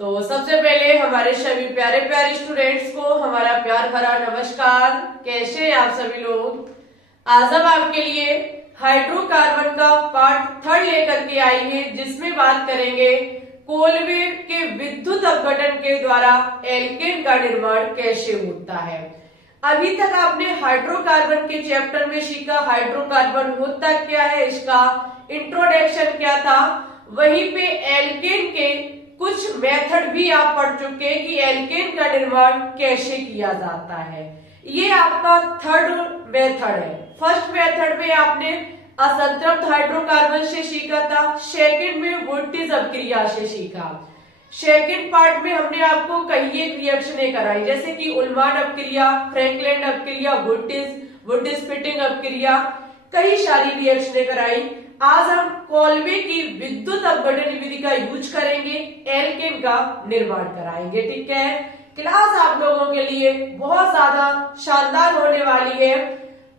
तो सबसे पहले हमारे सभी प्यारे प्यारे स्टूडेंट्स को हमारा प्यार भरा नमस्कार। कैसे हैं आप सभी लोग। आज हम आपके लिए हाइड्रोकार्बन का पार्ट 3 लेकर के आई है, जिसमें बात करेंगे कोलवे के विद्युत अपघटन के द्वारा एल्केन का निर्माण कैसे होता है। अभी तक आपने हाइड्रोकार्बन के चैप्टर में सीखा हाइड्रोकार्बन होता क्या है, इसका इंट्रोडक्शन क्या था। वहीं पे एल्केन के कुछ मेथड भी आप पढ़ चुके हैं कि एल्केन का निर्माण कैसे किया जाता है। ये आपका थर्ड मेथड है। फर्स्ट मेथड में आपने असंतृप्त हाइड्रोकार्बन से सीखा था, सेकंड में वोल्टेज अपक्रिया से सीखा। सेकंड पार्ट में हमने आपको कई एक रिएक्शनें कराई, जैसे कि उल्मान अपक्रिया, फ्रैंकलैंड अपक्रिया, वुडिस फिटिंग अपक्रिया, कई सारी रिएक्शनें कराई। आज हम कोलवे की विद्युत अपघटन विधि का यूज करेंगे, एल्केन का निर्माण कराएंगे। ठीक है, क्लास आप लोगों के लिए बहुत ज्यादा शानदार होने वाली है।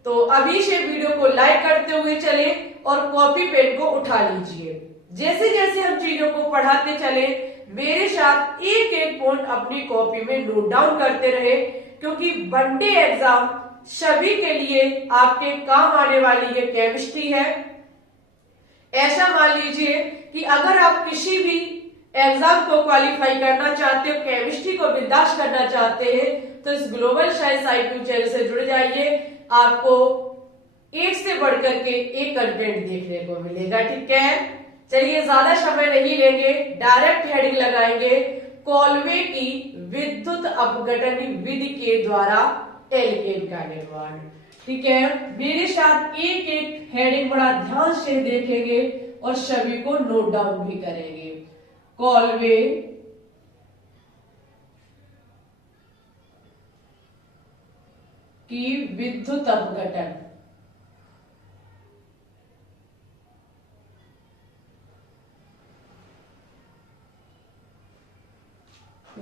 तो अभी से वीडियो को लाइक करते हुए चले और कॉपी पेन को उठा लीजिए। जैसे जैसे हम चीजों को पढ़ाते चले, मेरे साथ एक एक पॉइंट अपनी कॉपी में नोट डाउन करते रहे, क्योंकि वनडे एग्जाम सभी के लिए आपके काम आने वाली ये केमिस्ट्री है। ऐसा मान लीजिए कि अगर आप किसी भी एग्जाम को क्वालिफाई करना चाहते हो, केमिस्ट्री को बिंदास करना चाहते हैं, तो इस ग्लोबल साइंस IQ चैनल से जुड़ जाइए। आपको एक से बढ़कर के एक कंटेंट देखने को मिलेगा। ठीक है, चलिए ज्यादा समय नहीं लेंगे, डायरेक्ट हेडिंग लगाएंगे कोलवे की विद्युत अपघटन विधि के द्वारा एल्केन का निर्माण। ठीक है, मेरे साथ एक एक हेडिंग बड़ा ध्यान से देखेंगे और सभी को नोट डाउन भी करेंगे। कोलवे की विद्युत अपघटन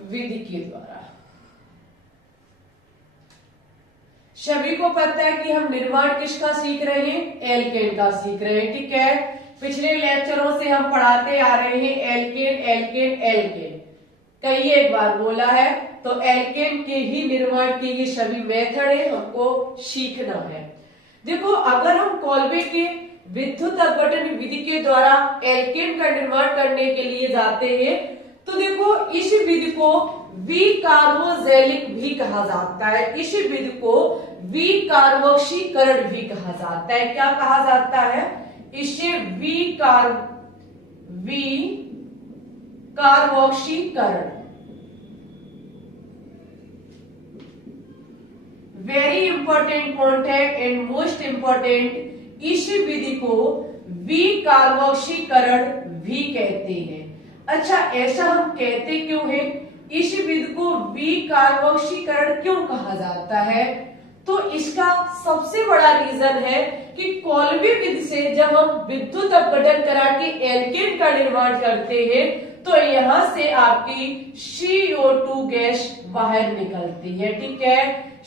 विधि के द्वारा। सभी को पता है कि हम निर्माण किसका सीख रहे हैं, एल्केन का सीख रहे हैं। ठीक है, पिछले लेक्चरों से हम पढ़ाते आ रहे हैं एल्केन एल्केन एल्केन, कई एक बार बोला है। तो एल्केन के ही निर्माण के ये सभी मेथड है, हमको सीखना है। देखो, अगर हम कोलवे के विद्युत अपघटन विधि के द्वारा एल्केन का निर्माण करने के लिए जाते हैं, तो देखो इस विधि को विकार्बोक्सिलेशन भी कहा जाता है। इस विधि को विकार्बोक्षीकरण भी कहा जाता है। क्या कहा जाता है इसे? विकार्बोक्षीकरण। वेरी इंपॉर्टेंट पॉइंट है एंड मोस्ट इंपॉर्टेंट, इस विधि को विकार्बोक्षीकरण भी कहते हैं। अच्छा, ऐसा हम कहते क्यों हैं? इस विधि को विकार्बोक्षीकरण क्यों कहा जाता है? तो इसका सबसे बड़ा रीजन है कि कोलवे विधि से जब हम विद्युत अपघटन करा के एल्केन का निर्माण करते हैं, तो यहां से आपकी CO2 गैस बाहर निकलती है। ठीक है,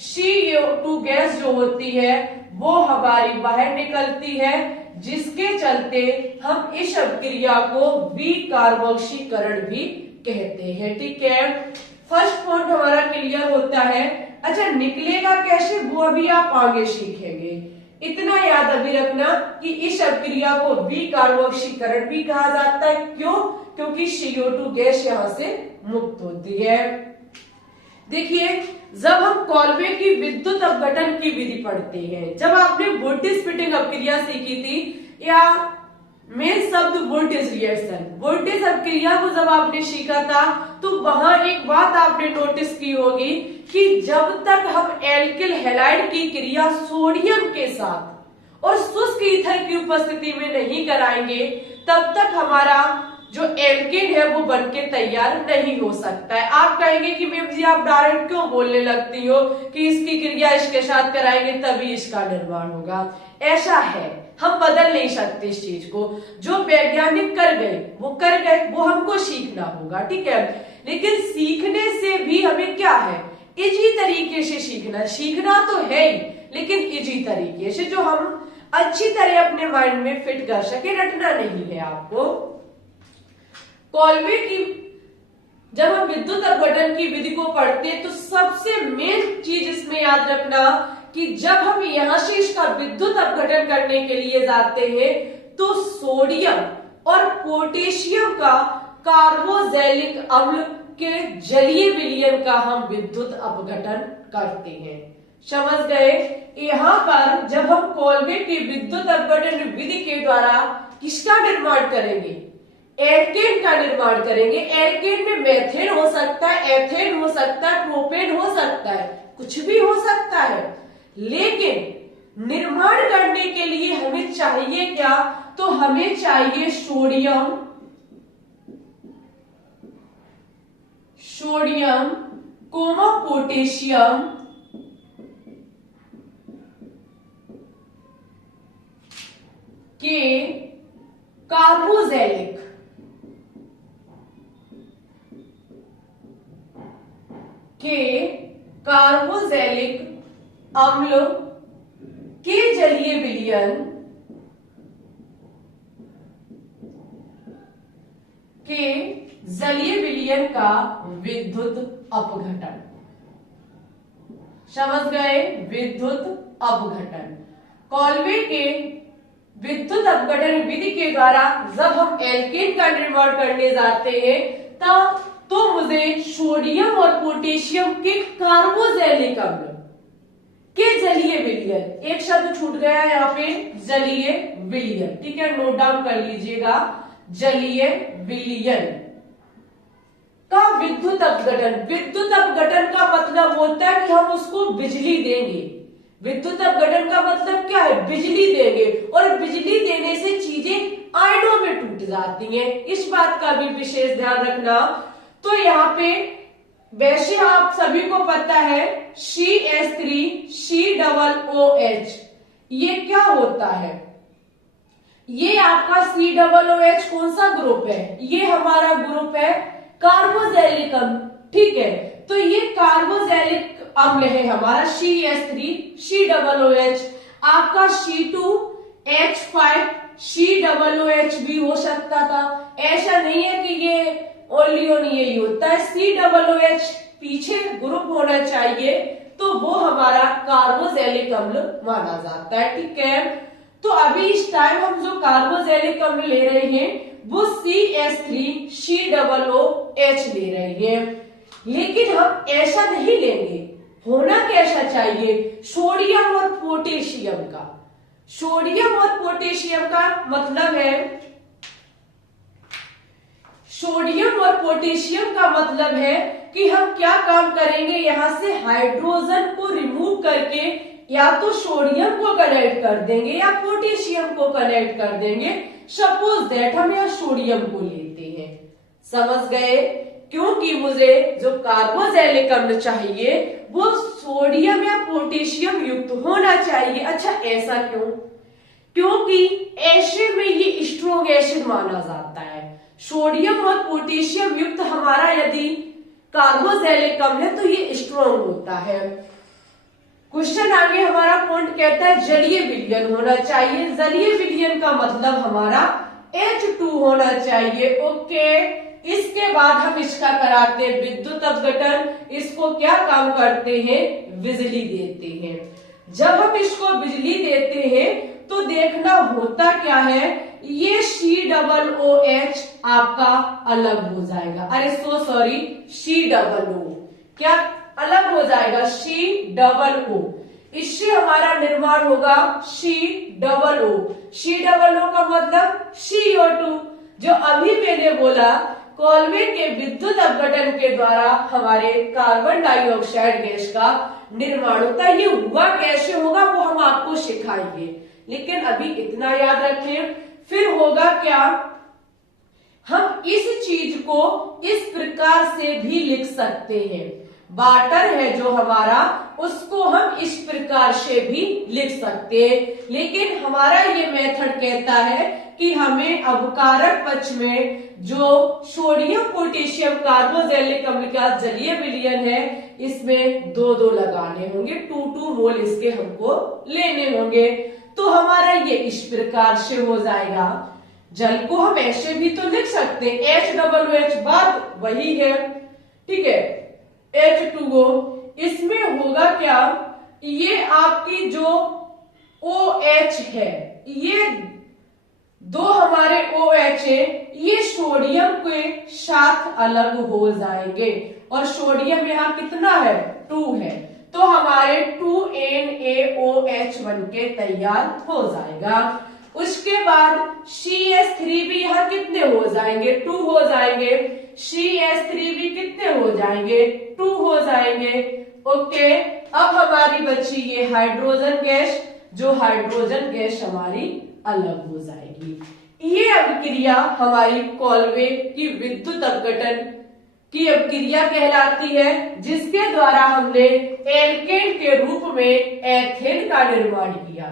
CO2 गैस जो होती है वो हमारी बाहर निकलती है, जिसके चलते हम इस अपक्रिया को विकार्बोक्षीकरण भी कहते हैं। ठीक है, फर्स्ट पॉइंट हमारा क्लियर होता है। अच्छा, निकलेगा कैसे वो अभी आप आगे सीखेंगे। इतना याद अभी रखना कि इस अपक्रिया को विकार्बोक्षीकरण भी कहा जाता है। क्यों? क्योंकि CO2 गैस यहां से मुक्त होती है। देखिए, जब हम कोलवे की विद्युत अपघटन की विधि पढ़ते हैं, जब आपने वोल्टेज फिटिंग अपक्रिया सीखी थी, या मेन शब्द वोल्टेज रिएक्शन, वोल्टेज अपक्रिया को जब आपने सीखा था, तो वहां एक बात आपने नोटिस की होगी कि जब तक हम एल्किल हैलाइड की क्रिया सोडियम के साथ और शुष्क ईथर की उपस्थिति में नहीं कराएंगे, तब तक हमारा जो एल्केन है वो बनके तैयार नहीं हो सकता है। आप कहेंगे कि मैम जी आप डायरेक्ट क्यों बोलने लगती हो कि इसकी क्रिया इसके साथ कराएंगे तभी इसका निर्माण होगा। ऐसा है, हम बदल नहीं सकते इस चीज को। जो वैज्ञानिक कर गए वो कर गए, वो हमको सीखना होगा। ठीक है, लेकिन सीखने से भी हमें क्या है, इजी तरीके से सीखना तो है ही, लेकिन इजी तरीके से जो हम अच्छी तरह अपने माइंड में फिट कर सके, रटना नहीं है आपको। कोलवे की जब हम विद्युत अपघटन की विधि को पढ़ते हैं तो सबसे मेन चीज इसमें याद रखना कि जब हम यहां से इसका विद्युत अपघटन करने के लिए जाते हैं तो सोडियम और पोटेशियम का कार्बोक्सिलिक अम्ल के जलीय विलयन का हम विद्युत अपघटन करते हैं। समझ गए? यहाँ पर जब हम कोलबे की विद्युत अपघटन विधि के द्वारा किसका निर्माण करेंगे? एल्केन का निर्माण करेंगे। एल्केन में मेथेन हो सकता है, एथेन हो सकता है, प्रोपेन हो सकता है, कुछ भी हो सकता है, लेकिन निर्माण करने के लिए हमें चाहिए क्या? तो हमें चाहिए सोडियम कोमा पोटेशियम के कार्बोक्सिलिक अम्ल के जलीय विलयन का विद्युत अपघटन। समझ गए? विद्युत अपघटन। कोलबे के विद्युत अपघटन विधि के द्वारा जब हम एल्केन का निर्माण करने जाते हैं तो मुझे सोडियम और पोटेशियम के कार्बोक्सिलिक अम्ल के जलीय विलयन, एक शब्द छूट गया यहाँ पे, जलीय विलयन, ठीक है, नोट डाउन कर लीजिएगा, जलीय विलयन का विद्युत अपघटन। विद्युत अपघटन का मतलब होता है कि हम उसको बिजली देंगे। विद्युत अपघटन का मतलब क्या है? बिजली देंगे, और बिजली देने से चीजें आयनों में टूट जाती हैं। इस बात का भी विशेष ध्यान रखना। तो यहाँ पे वैसे आप सभी को पता है CH3COOH, ये क्या होता है? ये आपका COOH कौन सा ग्रुप है? ये हमारा ग्रुप है कार्बोक्सिलिक अम्ल, ठीक है। तो ये कार्बोक्सिलिक अम्ल है हमारा CH3COOH। आपका C2H5COOH भी हो सकता था। ऐसा नहीं है कि ये ओनली यही होता है। COOH पीछे ग्रुप होना चाहिए, तो वो हमारा कार्बोक्सिलिक अम्ल माना जाता है, ठीक है। तो अभी इस टाइम हम जो कार्बोक्सिलिक अम्ल ले रहे हैं वो CH3COOH ले रहे हैं, लेकिन हम ऐसा नहीं लेंगे। होना कैसा चाहिए? सोडियम और पोटेशियम का। सोडियम और पोटेशियम का मतलब है, सोडियम और पोटेशियम का मतलब है कि हम क्या काम करेंगे, यहां से हाइड्रोजन को रिमूव करके या तो सोडियम को कनेक्ट कर देंगे या पोटेशियम को कनेक्ट कर देंगे। सपोज दैट हम यहाँ सोडियम को लेते हैं। समझ गए? क्योंकि मुझे जो कार्बोक्सिलिक अम्ल चाहिए वो सोडियम या पोटेशियम युक्त होना चाहिए। अच्छा, ऐसा क्यों? क्योंकि एसिड में ये स्ट्रॉन्ग एसिड माना जाता है। सोडियम और पोटेशियम युक्त हमारा यदि कार्बोक्सिलिक अम्ल है तो ये स्ट्रॉन्ग होता है। क्वेश्चन आगे हमारा पॉइंट कहता है जलीय विलयन होना चाहिए। जलीय विलयन का मतलब हमारा H2 होना चाहिए, ओके। इसके बाद हम इसका कराते हैं विद्युत अपघटन। इसको क्या काम करते हैं? बिजली देते हैं। जब हम इसको बिजली देते हैं तो देखना होता क्या है, ये COOH आपका अलग हो जाएगा। अरे सॉरी, COO क्या अलग हो जाएगा? COO। इससे हमारा निर्माण होगा COO। COO का मतलब CO2। जो अभी मैंने बोला, कोलबे के विद्युत अपघटन के द्वारा हमारे कार्बन डाइऑक्साइड गैस का निर्माण होता है। ये हुआ कैसे होगा वो हम आपको सिखाएंगे, लेकिन अभी इतना याद रखें। फिर होगा क्या, हम इस चीज को इस प्रकार से भी लिख सकते हैं। वाटर है जो हमारा, उसको हम इस प्रकार से भी लिख सकते हैं, लेकिन हमारा ये मेथड कहता है कि हमें अवकारक पक्ष में जो सोडियम पोटेशियम कार्बोक्सिलिक अम्ल का जलीय विलयन है इसमें 2-2 लगाने होंगे, 2-2 मोल इसके हमको लेने होंगे। तो हमारा ये इस प्रकार से हो जाएगा। जल को हम ऐसे भी तो लिख सकते हैं, HOOH, बात वही है। ठीक है, H2O। इसमें होगा क्या, ये आपकी जो OH है, ये दो हमारे OH है, ये सोडियम के साथ अलग हो जाएंगे और सोडियम यहाँ कितना है, 2 है, तो हमारे 2NaOH बन के तैयार हो जाएगा। उसके बाद CH3 भी यहाँ कितने हो जाएंगे, 2 हो जाएंगे। CH3 भी कितने हो जाएंगे, 2 हो जाएंगे। ओके, अब हमारी बची ये हाइड्रोजन गैस, जो हाइड्रोजन गैस हमारी अलग हो जाएगी। ये अभिक्रिया हमारी कॉलवे की विद्युत अपघटन की अभिक्रिया कहलाती है, जिसके द्वारा हमने एल्केन के रूप में एथेन का निर्माण किया।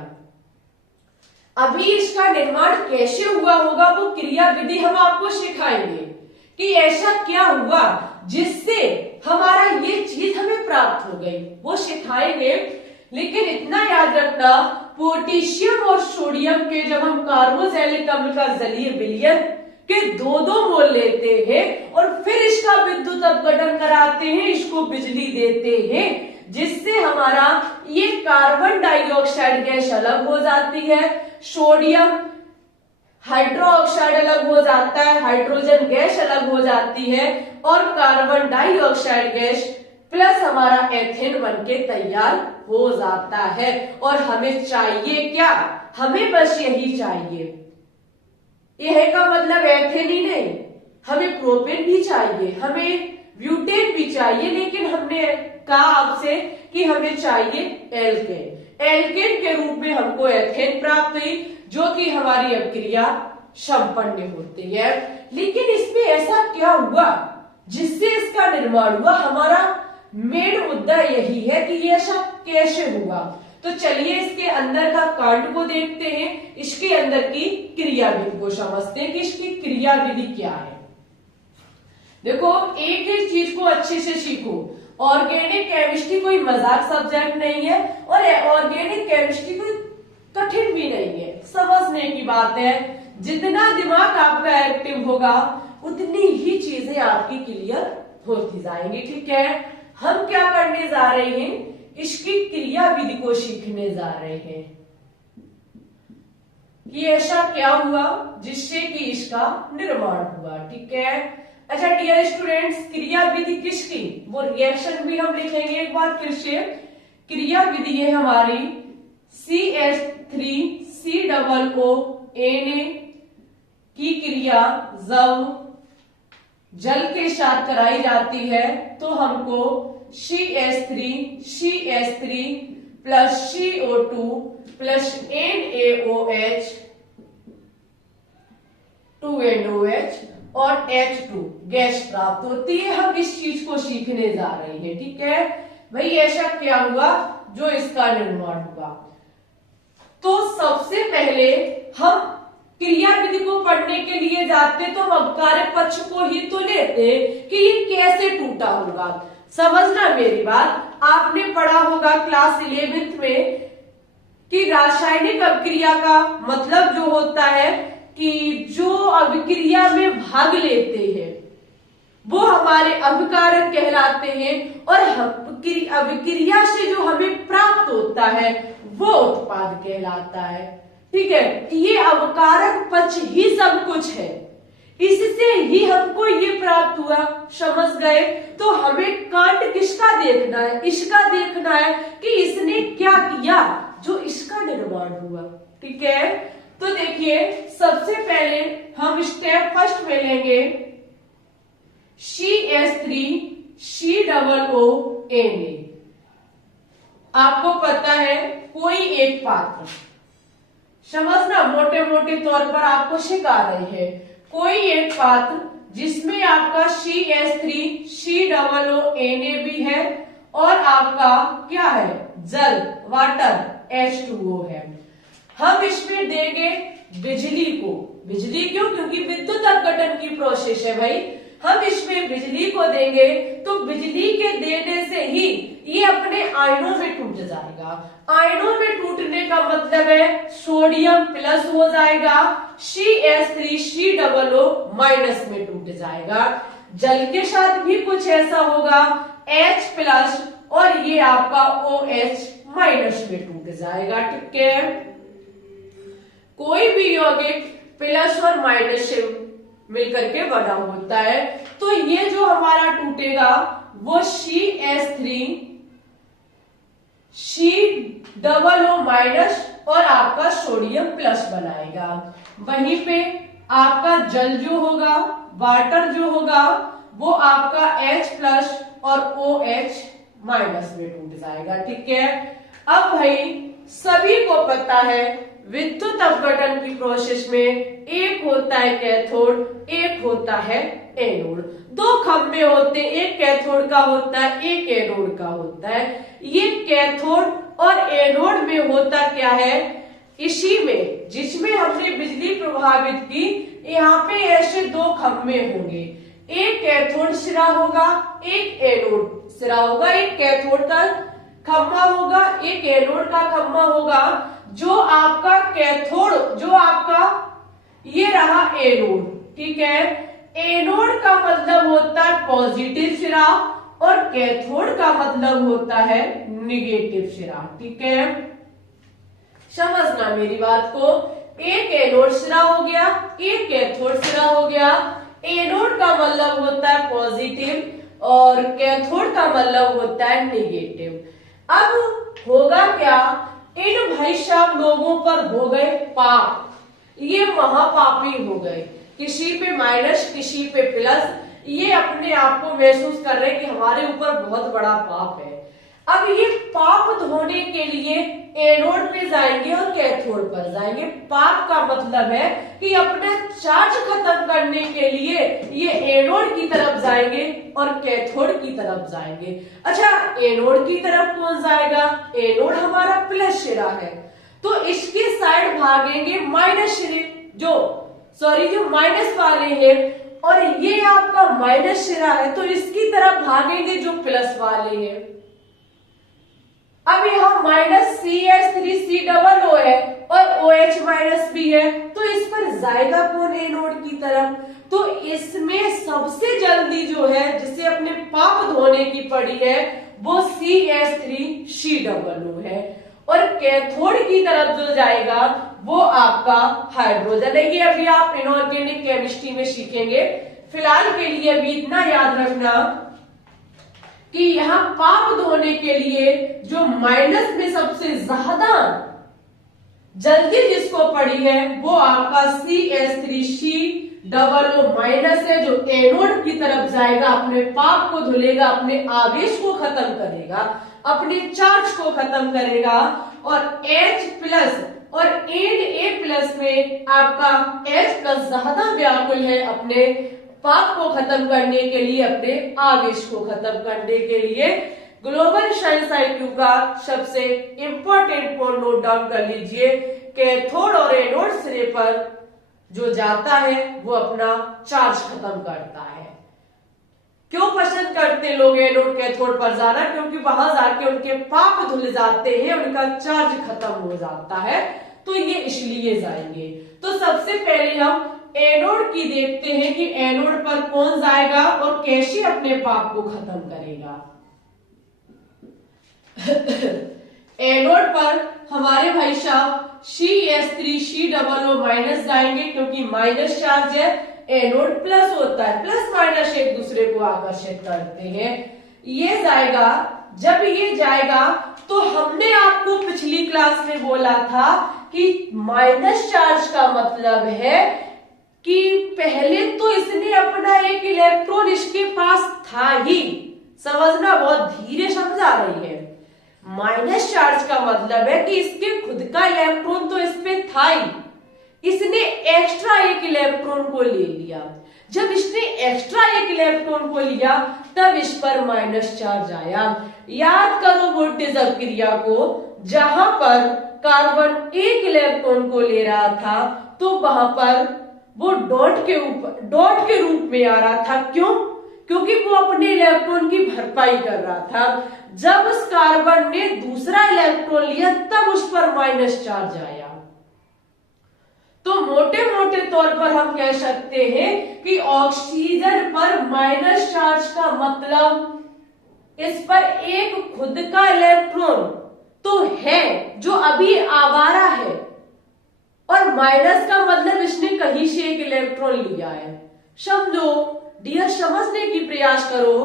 अभी इसका निर्माण कैसे हुआ होगा वो क्रिया विधि हम आपको सिखाएंगे कि ऐसा क्या हुआ जिससे हमारा ये चीज हमें प्राप्त हो गई, वो सिखाएंगे। लेकिन इतना याद रखना, पोटेशियम और सोडियम के जब हम कार्बोक्सिलिक अम्ल का जलीय विलयन के 2-2 मोल लेते हैं और फिर इसका विद्युत अपघटन कराते हैं, इसको बिजली देते हैं, जिससे हमारा ये कार्बन डाइऑक्साइड गैस अलग हो जाती है, सोडियम हाइड्रोक्साइड अलग हो जाता है, हाइड्रोजन गैस अलग हो जाती है और कार्बन डाइऑक्साइड गैस प्लस हमारा एथेन बनके तैयार हो जाता है। और हमें चाहिए क्या, हमें बस यही चाहिए। यह का मतलब एथेन ही नहीं, हमें प्रोपेन भी चाहिए, हमें ब्यूटेन भी चाहिए, लेकिन हमने कहा आपसे कि हमें चाहिए एल्केन। एल्केन के रूप में हमको एथेन प्राप्त हुई, जो कि हमारी अभिक्रिया संपन्न होती है। लेकिन इसमें ऐसा क्या हुआ जिससे इसका निर्माण हुआ, हमारा मेन मुद्दा यही है कि ये ऐसा कैसे हुआ। तो चलिए इसके अंदर का कांड को देखते हैं, इसके अंदर की क्रिया विधि को समझते हैं कि इसकी क्रिया विधि क्या है। देखो, एक एक चीज को अच्छे से सीखो। ऑर्गेनिक केमिस्ट्री कोई मजाक सब्जेक्ट नहीं है और ऑर्गेनिक केमिस्ट्री कोई कठिन भी नहीं है, समझने की बात है। जितना दिमाग आपका एक्टिव होगा उतनी ही चीजें आपकी क्लियर होती जाएंगी। ठीक है, हम क्या करने जा रहे हैं, इसकी क्रिया विधि को सीखने जा रहे हैं कि ऐसा क्या हुआ जिससे कि इसका निर्माण हुआ। ठीक है, अच्छा डियर स्टूडेंट्स, क्रिया विधि किसकी, वो रिएक्शन भी हम लिखेंगे एक बार फिर से। क्रिया विधि है हमारी CH3COO की क्रिया जब जल के साथ कराई जाती है तो हमको CH3 plus CO2 plus NaOH 2NOH और H2 गैस प्राप्त होती है। हम इस चीज को सीखने जा रहे हैं। ठीक है भाई, ऐसा क्या हुआ जो इसका निर्माण हुआ। तो सबसे पहले हम क्रिया विधि को पढ़ने के लिए जाते तो हम अभिकारक पक्ष को ही तो लेते कि ये कैसे टूटा होगा। समझना मेरी बात, आपने पढ़ा होगा क्लास 11th में कि रासायनिक अभिक्रिया का मतलब जो होता है कि जो अभिक्रिया में भाग लेते हैं वो हमारे अभिकारक कहलाते हैं और अभिक्रिया से जो हमें प्राप्त होता है वो उत्पाद कहलाता है। ठीक है, ये अवकारक पक्ष ही सब कुछ है, इससे ही हमको ये प्राप्त हुआ। समझ गए? तो हमें कांड किसका देखना है, इसका देखना है कि इसने क्या किया जो इसका निर्माण हुआ। ठीक है, तो देखिए सबसे पहले हम स्टेप फर्स्ट में लेंगे CH3COO। आपको पता है कोई एक पात्र, समझना मोटे मोटे तौर पर आपको सिखा रहे हैं, कोई एक पात्र जिसमें आपका CH3COONA भी है और आपका क्या है, जल वाटर H2O है। हम इसमें देंगे बिजली को, बिजली क्यों, क्योंकि विद्युत अपघटन की प्रोसेस है भाई। हम इसमें बिजली को देंगे तो बिजली के देने से ही ये अपने आयनों में टूट जाएगा। आयनों में टूटने का मतलब है सोडियम प्लस हो जाएगा, CH3COO माइनस में टूट जाएगा। जल के साथ भी कुछ ऐसा होगा, H प्लस और ये आपका OH माइनस में टूट जाएगा। ठीक है, कोई भी यौगिक प्लस और माइनस से मिलकर के बना होता है, तो ये जो हमारा टूटेगा वो CH3 COO माइनस और आपका सोडियम प्लस बनाएगा। वहीं पे आपका जल जो होगा, वाटर जो होगा, वो आपका H प्लस और OH माइनस में टूट जाएगा। ठीक है, अब भाई सभी को पता है विद्युत अपघटन की प्रोसेस में एक होता है कैथोड, एक होता है एनोड। दो खंभे होते हैं, एक कैथोड का होता है, एक एनोड का होता है। ये कैथोड और एनोड में होता क्या है, इसी में जिसमें हमने बिजली प्रभावित की, यहाँ पे ऐसे दो खंभे होंगे, एक कैथोड सिरा होगा, एक एनोड सिरा होगा। एक कैथोड का खंभा होगा, एक एनोड का खंभा होगा। जो आपका कैथोड, जो आपका ये रहा एनोड, ठीक है, एनोड का मतलब होता है पॉजिटिव सिरा और कैथोड का मतलब होता है निगेटिव सिरा। ठीक है, समझना मेरी बात को, एक एनोड सिरा हो गया, एक कैथोड सिरा हो गया। एनोड का मतलब होता है पॉजिटिव और कैथोड का मतलब होता है निगेटिव। अब होगा क्या, इन भाई साहब लोगों पर हो गए पाप, ये महापापी हो गए, किसी पे माइनस किसी पे प्लस, ये अपने आप को महसूस कर रहे हैं कि हमारे ऊपर बहुत बड़ा पाप है। अब ये पाप धोने के लिए एनोड पे जाएंगे और कैथोड पर जाएंगे। पाप का मतलब है कि अपना चार्ज खत्म करने के लिए ये एनोड की तरफ जाएंगे और कैथोड की तरफ जाएंगे। अच्छा, एनोड की तरफ कौन जाएगा, एनोड हमारा प्लस सिरा है, तो इसके साइड भागेंगे माइनस सिरे, जो माइनस वाले हैं, और ये आपका माइनस सिरा है तो इसकी तरफ भागेंगे जो प्लस वाले हैं। अब यहाँ माइनस CH3COO है और OH माइनस भी है, तो इस पर जाएगा कौन, एनोड की तरफ। तो इसमें सबसे जल्दी जो है जिसे अपने पाप धोने की पड़ी है वो CH3COO है, और कैथोड की तरफ जो जाएगा वो आपका हाइड्रोजन है। ये अभी आप इनऑर्गेनिक केमिस्ट्री में सीखेंगे। फिलहाल के लिए अभी इतना याद रखना कि यहाँ पाप धोने के लिए जो माइनस में सबसे ज्यादा जल्दी जिसको पड़ी है वो आपका CH3COO माइनस है, जो एनोड की तरफ जाएगा, अपने पाप को धुलेगा, अपने आवेश को खत्म करेगा, अपने चार्ज को खत्म करेगा, और H प्लस और A प्लस में आपका H प्लस ज्यादा व्याकुल है अपने पाप को खत्म करने के लिए, अपने आवेश को खत्म करने के लिए। ग्लोबल साइंस IQ का सबसे इंपॉर्टेंट पॉइंट नोट डाउन कर लीजिए, कैथोड और एनोड सिरे पर जो जाता है वो अपना चार्ज खत्म करता है। क्यों पसंद करते लोग एनोड कैथोड पर जाना, क्योंकि वहां जाके उनके पाप धुल जाते हैं, उनका चार्ज खत्म हो जाता है, तो ये इसलिए जाएंगे। तो सबसे पहले हम एनोड की देखते हैं कि एनोड पर कौन जाएगा और कैसे अपने पाप को खत्म करेगा। एनोड पर हमारे भाई साहब CH3COO माइनस जाएंगे, क्योंकि माइनस चार्ज है, एनोड प्लस होता है, प्लस माइनस एक दूसरे को आकर्षित करते हैं। ये जाएगा, जब ये जाएगा तो हमने आपको पिछली क्लास में बोला था कि माइनस चार्ज का मतलब है कि पहले तो इसने अपना एक इलेक्ट्रॉन इसके पास था ही, समझना, बहुत धीरे समझा रही है। माइनस चार्ज का मतलब है कि इसके खुद का इलेक्ट्रॉन तो इस पे था ही, इसने एक्स्ट्रा एक इलेक्ट्रॉन को ले लिया। जब इसने एक्स्ट्रा एक इलेक्ट्रॉन को लिया तब इस पर माइनस चार्ज आया। याद करो वोल्टेज अभिक्रिया को, जहां पर कार्बन एक इलेक्ट्रॉन को ले रहा था तो वहां पर वो डॉट के रूप में आ रहा था। क्यों? क्योंकि वो अपने इलेक्ट्रॉन की भरपाई कर रहा था। जब उस कार्बन ने दूसरा इलेक्ट्रॉन लिया तब उस पर माइनस चार्ज आया। तो मोटे मोटे तौर पर हम कह सकते हैं कि ऑक्सीजन पर माइनस चार्ज का मतलब इस पर एक खुद का इलेक्ट्रॉन तो है जो अभी आवारा है, और माइनस का मतलब इसने कहीं से एक इलेक्ट्रॉन लिया है। समझो डियर, समझने की प्रयास करो।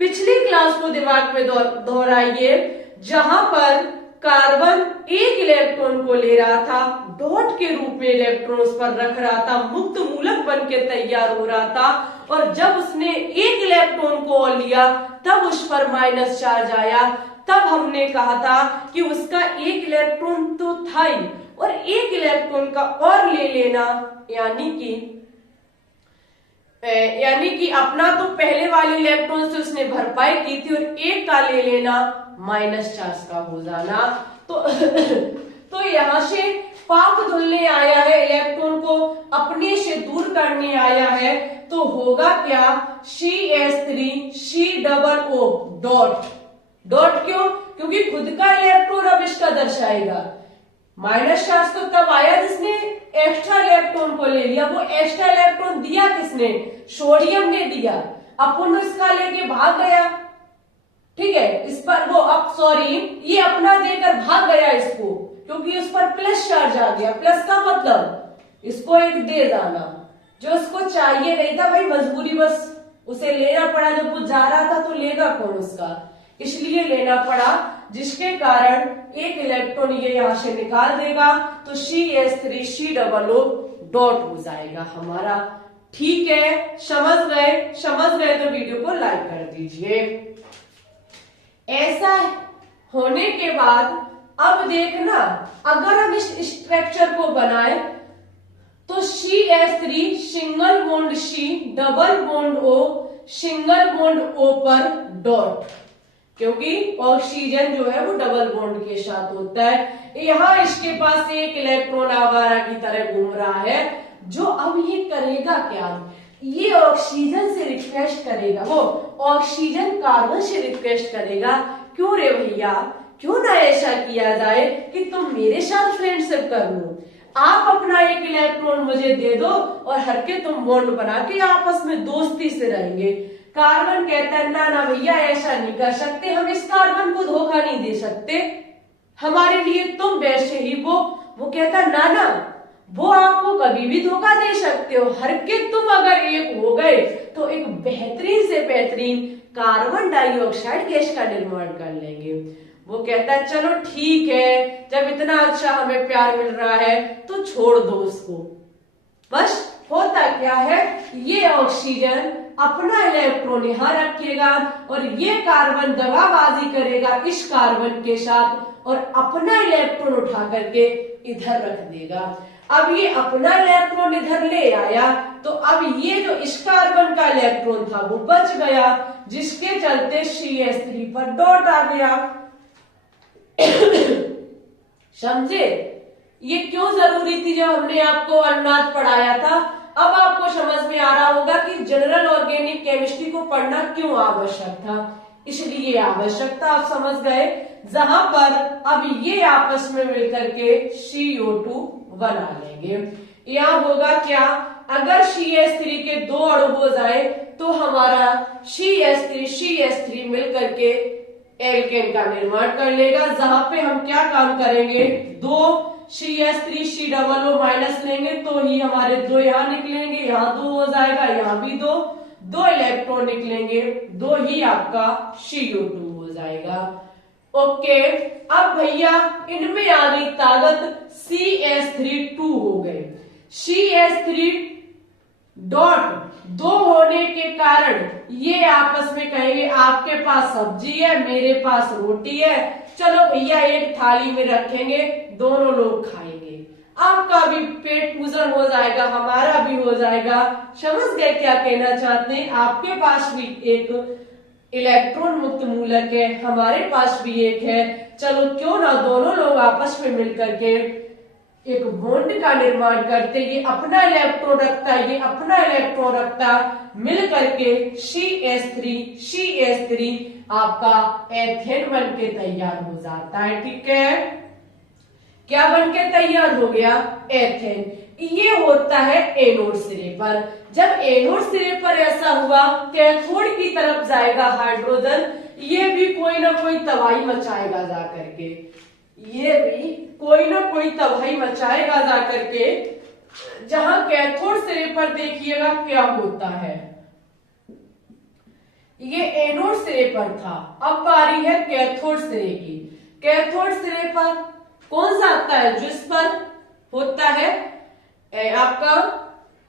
पिछली क्लास को दिमाग में दोहराइए, जहां पर कार्बन एक इलेक्ट्रॉन को ले रहा था, डॉट के रूप में इलेक्ट्रॉन उस पर रख रहा था, मुक्त मूलक बन के तैयार हो रहा था, और जब उसने एक इलेक्ट्रॉन को और लिया तब उस पर माइनस चार्ज आया। तब हमने कहा था कि उसका एक इलेक्ट्रॉन तो था ही, और एक इलेक्ट्रॉन का और ले लेना यानी कि अपना तो पहले वाले इलेक्ट्रॉन से उसने भरपाई की थी, और एक का ले लेना माइनस चार्ज का हो जाना। तो यहां से पाप धुलने आया है, इलेक्ट्रॉन को अपने से दूर करने आया है, तो होगा क्या, CH3COO डॉट। डॉट क्यों? क्योंकि खुद का इलेक्ट्रॉन अब इसका दर्शाएगा। माइनस चार्ज तो तब आया जिसने एक्स्ट्रा इलेक्ट्रॉन को ले लिया। वो एक्स्ट्रा इलेक्ट्रॉन दिया किसने? सोडियम ने दिया। अपन इसका लेके भाग गया, ठीक है, इस पर वो ये अपना देकर भाग गया इसको, क्योंकि उस पर प्लस चार्ज आ गया। प्लस का मतलब इसको एक दे जाना, जो उसको चाहिए नहीं था भाई, मजबूरी बस उसे लेना पड़ा। जब वो जा रहा था तो लेगा कौन उसका, इसलिए लेना पड़ा, जिसके कारण एक इलेक्ट्रॉन ये यहां से निकाल देगा, तो CH3COO डॉट हो जाएगा हमारा। ठीक है, समझ गए तो वीडियो को लाइक कर दीजिए। ऐसा होने के बाद अब देखना, अगर हम इस स्ट्रक्चर को बनाए तो CH3 single bond C, double bond O, single bond O पर डॉट, क्योंकि ऑक्सीजन जो है वो डबल बॉन्ड के साथ होता है। यहाँ इसके पास एक इलेक्ट्रॉन आवारा की तरह घूम रहा है, जो अब ये करेगा क्या, ये ऑक्सीजन से रिक्वेस्ट करेगा, वो ऑक्सीजन कार्बन से रिक्वेस्ट करेगा, क्यों रे भैया, क्यों ना ऐसा किया जाए कि तुम मेरे साथ फ्रेंडशिप कर लो, आप अपना एक इलेक्ट्रॉन मुझे दे दो और हर के तुम बॉन्ड बना के आपस में दोस्ती से रहेंगे। कार्बन कहता है ना ना भैया, ऐसा नहीं कर सकते, हम इस कार्बन को धोखा नहीं दे सकते, हमारे लिए तुम वैसे ही वो कहता ना ना, वो आपको कभी भी धोखा दे सकते हो, हर के तुम अगर एक हो गए तो एक बेहतरीन से बेहतरीन कार्बन डाइऑक्साइड गैस का निर्माण कर लेंगे। वो कहता है चलो ठीक है, जब इतना अच्छा हमें प्यार मिल रहा है तो छोड़ दो उसको। बस होता क्या है, ये ऑक्सीजन अपना इलेक्ट्रॉन यहाँ रखेगा और ये कार्बन दगाबाजी करेगा इस कार्बन के साथ और अपना इलेक्ट्रॉन उठा करके इधर रख देगा। अब ये अपना इलेक्ट्रॉन इधर ले आया तो अब ये जो इस कार्बन का इलेक्ट्रॉन था वो बच गया, जिसके चलते CH3 पर डॉट आ गया। समझे ये क्यों जरूरी थी जब हमने आपको अन्नाद पढ़ाया था। अब आपको समझ में आ रहा होगा कि जनरल ऑर्गेनिक केमिस्ट्री को पढ़ना क्यों आवश्यक था। इसलिए आवश्यकता आप समझ गए, जहां पर अब ये आपस में मिलकर के CO2 बना लेंगे। यहाँ होगा क्या, अगर CH3 के दो अणु हो जाए तो हमारा CH3 मिलकर के एल्केन का निर्माण कर लेगा, जहां पे हम क्या काम करेंगे, दो CH3COO माइनस लेंगे तो ही हमारे दो यहाँ निकलेंगे, यहाँ दो हो जाएगा, यहाँ भी दो इलेक्ट्रॉन निकलेंगे, दो ही आपका CO2 हो जाएगा। ओके, अब भैया इनमें आ गई ताकत, CH3 हो गए, CH3 डॉट दो होने के कारण ये आपस में कहेंगे आपके पास सब्जी है मेरे पास रोटी है, चलो भैया एक थाली में रखेंगे, दोनों लोग खाएंगे, आपका भी पेट पूजन हो जाएगा, हमारा भी हो जाएगा। समझ गए क्या कहना चाहते हैं, आपके पास भी एक इलेक्ट्रॉन मुक्त मूलक है, हमारे पास भी एक है, चलो क्यों ना दोनों लोग आपस में मिलकर के एक बॉन्ड का निर्माण करते, ये अपना इलेक्ट्रॉन रखता है, ये अपना इलेक्ट्रॉन रखता, मिल करके CH3 आपका एथेन बन के तैयार हो जाता है। ठीक है, क्या बनके तैयार हो गया, एथेन। ये होता है एनोड सिरे पर। जब एनोड सिरे पर ऐसा हुआ, कैथोड की तरफ जाएगा हाइड्रोजन, ये भी कोई ना कोई तबाही मचाएगा जा करके, ये भी कोई ना कोई तबाही मचाएगा जा करके। जहां कैथोड सिरे पर देखिएगा क्या होता है, ये एनोड सिरे पर था, अब बारी है कैथोड सिरे की। कैथोड सिरे पर कौन सा आता है, जिस पर होता है आपका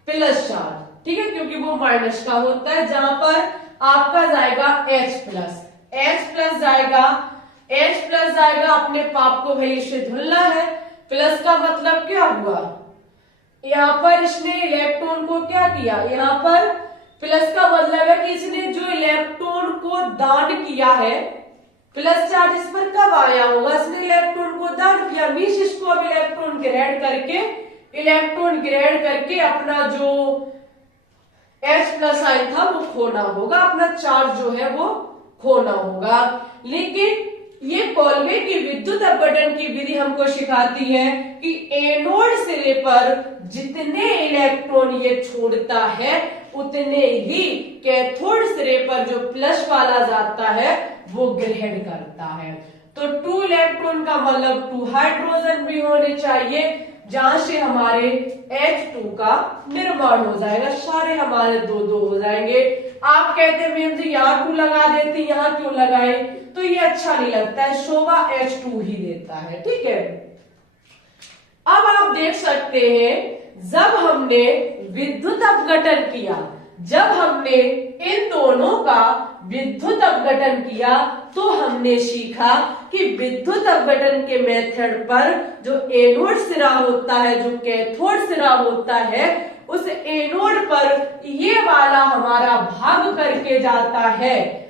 प्लस चार्ज, ठीक है, क्योंकि वो माइनस का होता है। जहां पर आपका जाएगा H प्लस, H प्लस जाएगा, H प्लस जाएगा, अपने पाप को भाई इससे धुलना है। प्लस का मतलब क्या हुआ, यहाँ पर इसने इलेक्ट्रॉन को क्या किया, यहाँ पर प्लस का मतलब है कि इसने जो इलेक्ट्रॉन को दान किया है, प्लस चार्ज इस पर कब आया होगा, इसने इलेक्ट्रॉन को दान किया, मीन्स इसको अब इलेक्ट्रॉन ग्रहण करके अपना जो H प्लस आयन था वो खोना होगा, अपना चार्ज जो है वो खोना होगा। लेकिन ये कॉल्वे की विद्युत अपघटन की विधि हमको सिखाती है कि एनोड सिरे पर जितने इलेक्ट्रॉन ये छोड़ता है उतने ही कैथोड सिरे पर जो प्लस वाला जाता है वो ग्रहण करता है। तो 2 इलेक्ट्रॉन का मतलब 2 हाइड्रोजन भी होने चाहिए, जहां से हमारे H2 का निर्माण हो जाएगा, सारे हमारे 2-2 हो जाएंगे। आप कहते हैं मैम जी यहाँ 2 लगा देती, यहाँ क्यों लगाए, तो ये अच्छा नहीं लगता है, शोभा H2 ही देता है, ठीक है। अब आप देख सकते हैं जब हमने विद्युत अपघटन किया, जब हमने इन दोनों का विद्युत अपघटन किया, तो हमने सीखा कि विद्युत अपघटन के मेथड पर जो एनोड सिरा होता है, जो कैथोड सिरा होता है, उस एनोड पर ये वाला हमारा भाग करके जाता है,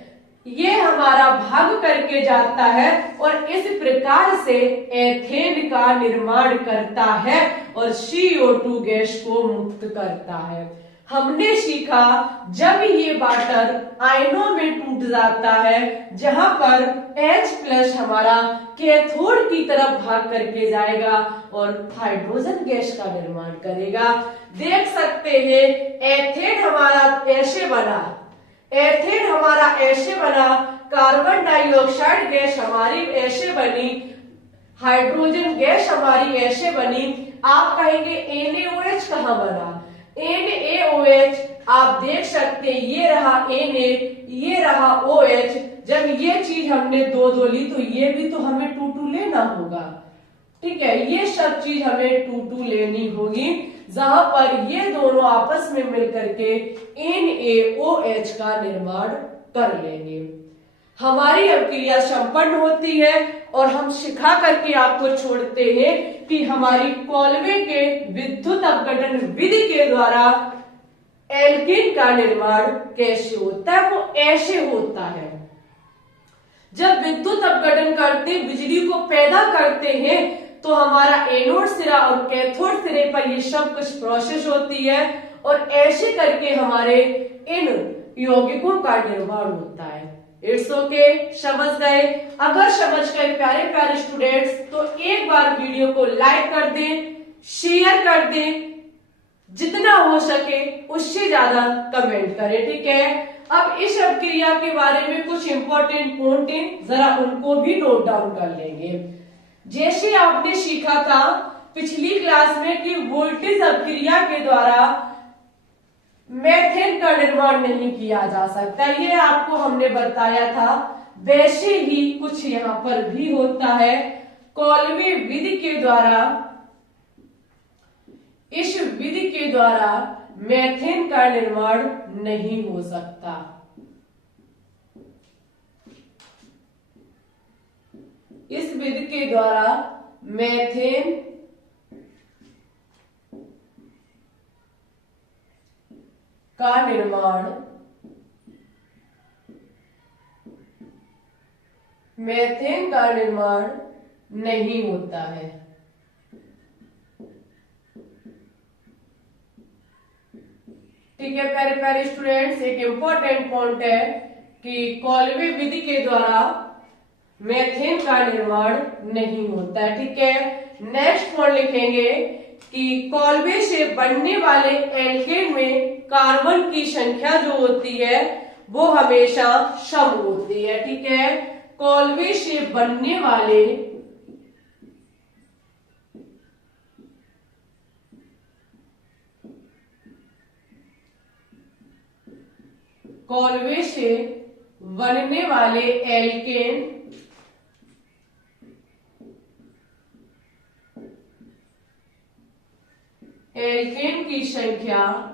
ये हमारा भाग करके जाता है और इस प्रकार से एथेन का निर्माण करता है और CO2 गैस को मुक्त करता है। हमने सीखा जब ये वाटर आयनों में टूट जाता है, जहां पर H प्लस हमारा कैथोड की तरफ भाग करके जाएगा और हाइड्रोजन गैस का निर्माण करेगा। देख सकते हैं एथेन हमारा ऐसे बना, एथेन हमारा ऐसे बना, कार्बन डाइऑक्साइड गैस हमारी ऐसे बनी, हाइड्रोजन गैस हमारी ऐसे बनी। आप कहेंगे NaOH कहां बना, NaOH आप देख सकते हैं, ये रहा Na, ये रहा OH। जब ये चीज हमने 2-2 ली तो ये भी तो हमें 2-2 लेना होगा, ठीक है, ये सब चीज हमें 2-2 लेनी होगी, जहां पर ये दोनों आपस में मिलकर के NaOH का निर्माण कर लेंगे। हमारी अभिक्रिया संपन्न होती है और हम सिखा करके आपको छोड़ते हैं कि हमारी कॉल्वे के विद्युत अपघटन विधि के द्वारा एल्कीन का निर्माण कैसे होता है। वो ऐसे होता है, जब विद्युत अपघटन करते बिजली को पैदा करते हैं तो हमारा एनोड सिरा और कैथोड सिरे पर ये सब कुछ प्रोसेस होती है और ऐसे करके हमारे इन यौगिकों का निर्माण होता है। इट्स ओके, समझ गए। अगर समझ गए प्यारे प्यारे स्टूडेंट्स तो एक बार वीडियो को लाइक कर दें, शेयर कर दें, जितना हो सके उससे ज्यादा कमेंट करें, ठीक है। अब इस अभिक्रिया के बारे में कुछ इंपॉर्टेंट पॉइंट है, जरा उनको भी नोट डाउन कर लेंगे। जैसे आपने सीखा था पिछली क्लास में कि वोल्टेज अभिक्रिया के द्वारा मेथेन का निर्माण नहीं किया जा सकता, ये आपको हमने बताया था। वैसे ही कुछ यहाँ पर भी होता है, कॉल्वे विधि के द्वारा, इस विधि के द्वारा मेथेन का निर्माण नहीं हो सकता। इस विधि के द्वारा मेथेन का निर्माण नहीं होता है। ठीक है प्यारे प्यारे स्टूडेंट्स, एक इंपॉर्टेंट पॉइंट है कि कॉल्वे विधि के द्वारा मेथेन का निर्माण नहीं होता है। ठीक है, नेक्स्ट पॉइंट लिखेंगे कि कॉल्वे से बनने वाले एल्केन में कार्बन की संख्या जो होती है वो हमेशा सम होती है। ठीक है, कॉल्वे से बनने वाले एल्केन की संख्या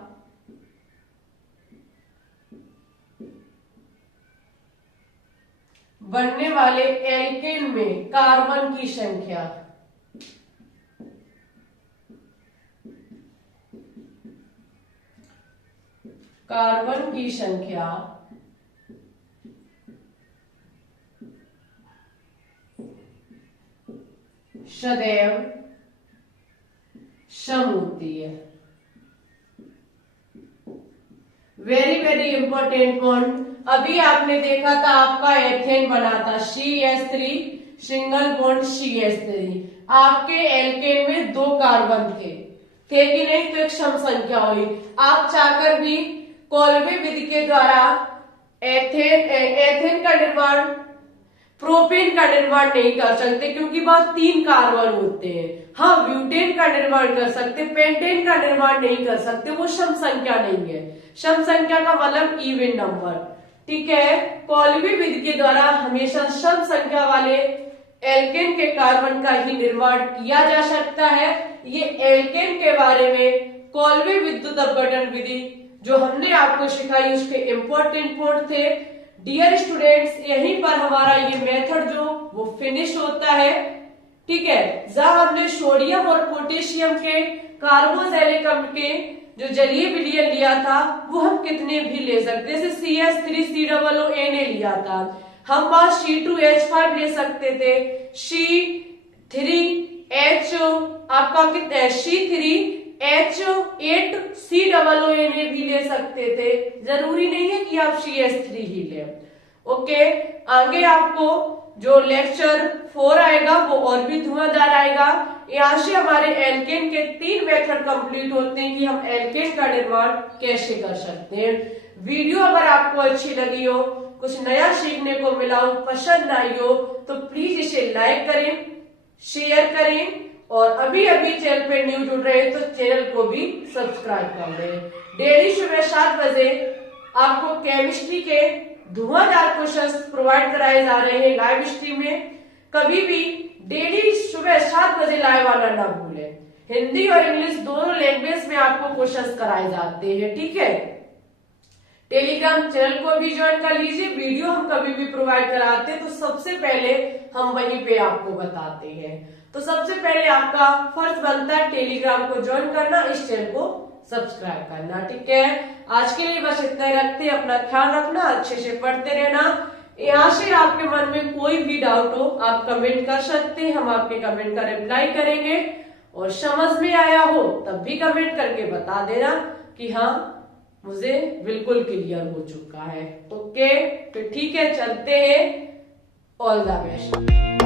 बनने वाले एल्केन में कार्बन की संख्या सदैव सम होती है। Very very important point. अभी आपने देखा था आपका एथेन बना था CH3 सिंगल बॉन्ड CH3। आपके एल्केन में 2 कार्बन थे कि नहीं, तो एक सम संख्या हुई। आप चाहकर भी कॉल्वे विधि के द्वारा एथेन का निर्माण, प्रोपेन का निर्माण नहीं कर सकते क्योंकि वहां 3 कार्बन होते हैं। हाँ, ब्यूटेन का निर्माण कर सकते, पेंटेन का निर्माण नहीं कर सकते, वो सम संख्या नहीं है। सम संख्या का मतलब इवन नंबर। ठीक है, कॉल्वे विधि के द्वारा हमेशा सम संख्या वाले एल्केन के कार्बन का ही निर्माण किया जा सकता है। ये एल्केन के बारे में कॉल्वे विद्युत अपघटन विधि जो हमने आपको सिखाई उसके इंपॉर्टेंट पॉइंट थे। डियर स्टूडेंट्स, यहीं पर हमारा ये मेथड जो वो फिनिश होता है। ठीक है, जहां हमने सोडियम और पोटेशियम के कार्बोजेलिकम के जो जलीय विलयन लिया था वो हम कितने भी ले सकते, जैसे CH3COONA लिया था, हम वहां C2H5 ले सकते थे, C3H आपका कितना है C3H8COONA भी ले सकते थे। जरूरी नहीं है कि आप CH3 ही ले। ओके, आगे आपको जो लेक्चर 4 आएगा वो और भी धुआंधार आएगा। यहाँ से हमारे एल्केन के 3 मेथड कंप्लीट होते हैं कि हम एल्केन का निर्माण कैसे कर सकते हैं। वीडियो अगर आपको अच्छी लगी हो, कुछ नया सीखने को मिला हो, पसंद आई हो तो प्लीज इसे लाइक करें, शेयर करें और अभी अभी चैनल पे न्यू जुड़ रहे हैं तो चैनल को भी सब्सक्राइब कर लें। डेली सुबह 7 बजे आपको केमिस्ट्री के धुआंधार क्वेश्चंस प्रोवाइड कराए जा रहे हैं लाइव स्ट्रीम में। कभी भी डेली सुबह 7 बजे लाइव आना ना भूलें। हिंदी और इंग्लिश दोनों लैंग्वेज में आपको क्वेश्चंस कराए जाते हैं। ठीक है, टेलीग्राम चैनल को भी ज्वाइन कर लीजिए। वीडियो हम कभी भी प्रोवाइड कराते हैं तो सबसे पहले हम वहीं पे आपको बताते हैं। तो सबसे पहले आपका फर्ज बनता है टेलीग्राम को ज्वाइन करना, इस चैनल को सब्सक्राइब करना। ठीक है, आज के लिए बस इतना ही रखते हैं। अपना ख्याल रखना, अच्छे से पढ़ते रहना। यहाँ से आपके मन में कोई भी डाउट हो आप कमेंट कर सकते हैं, हम आपके कमेंट का रिप्लाई करेंगे। और समझ में आया हो तब भी कमेंट करके बता देना कि हाँ मुझे बिल्कुल क्लियर हो चुका है। ओके, तो ठीक है, चलते हैं। All the best.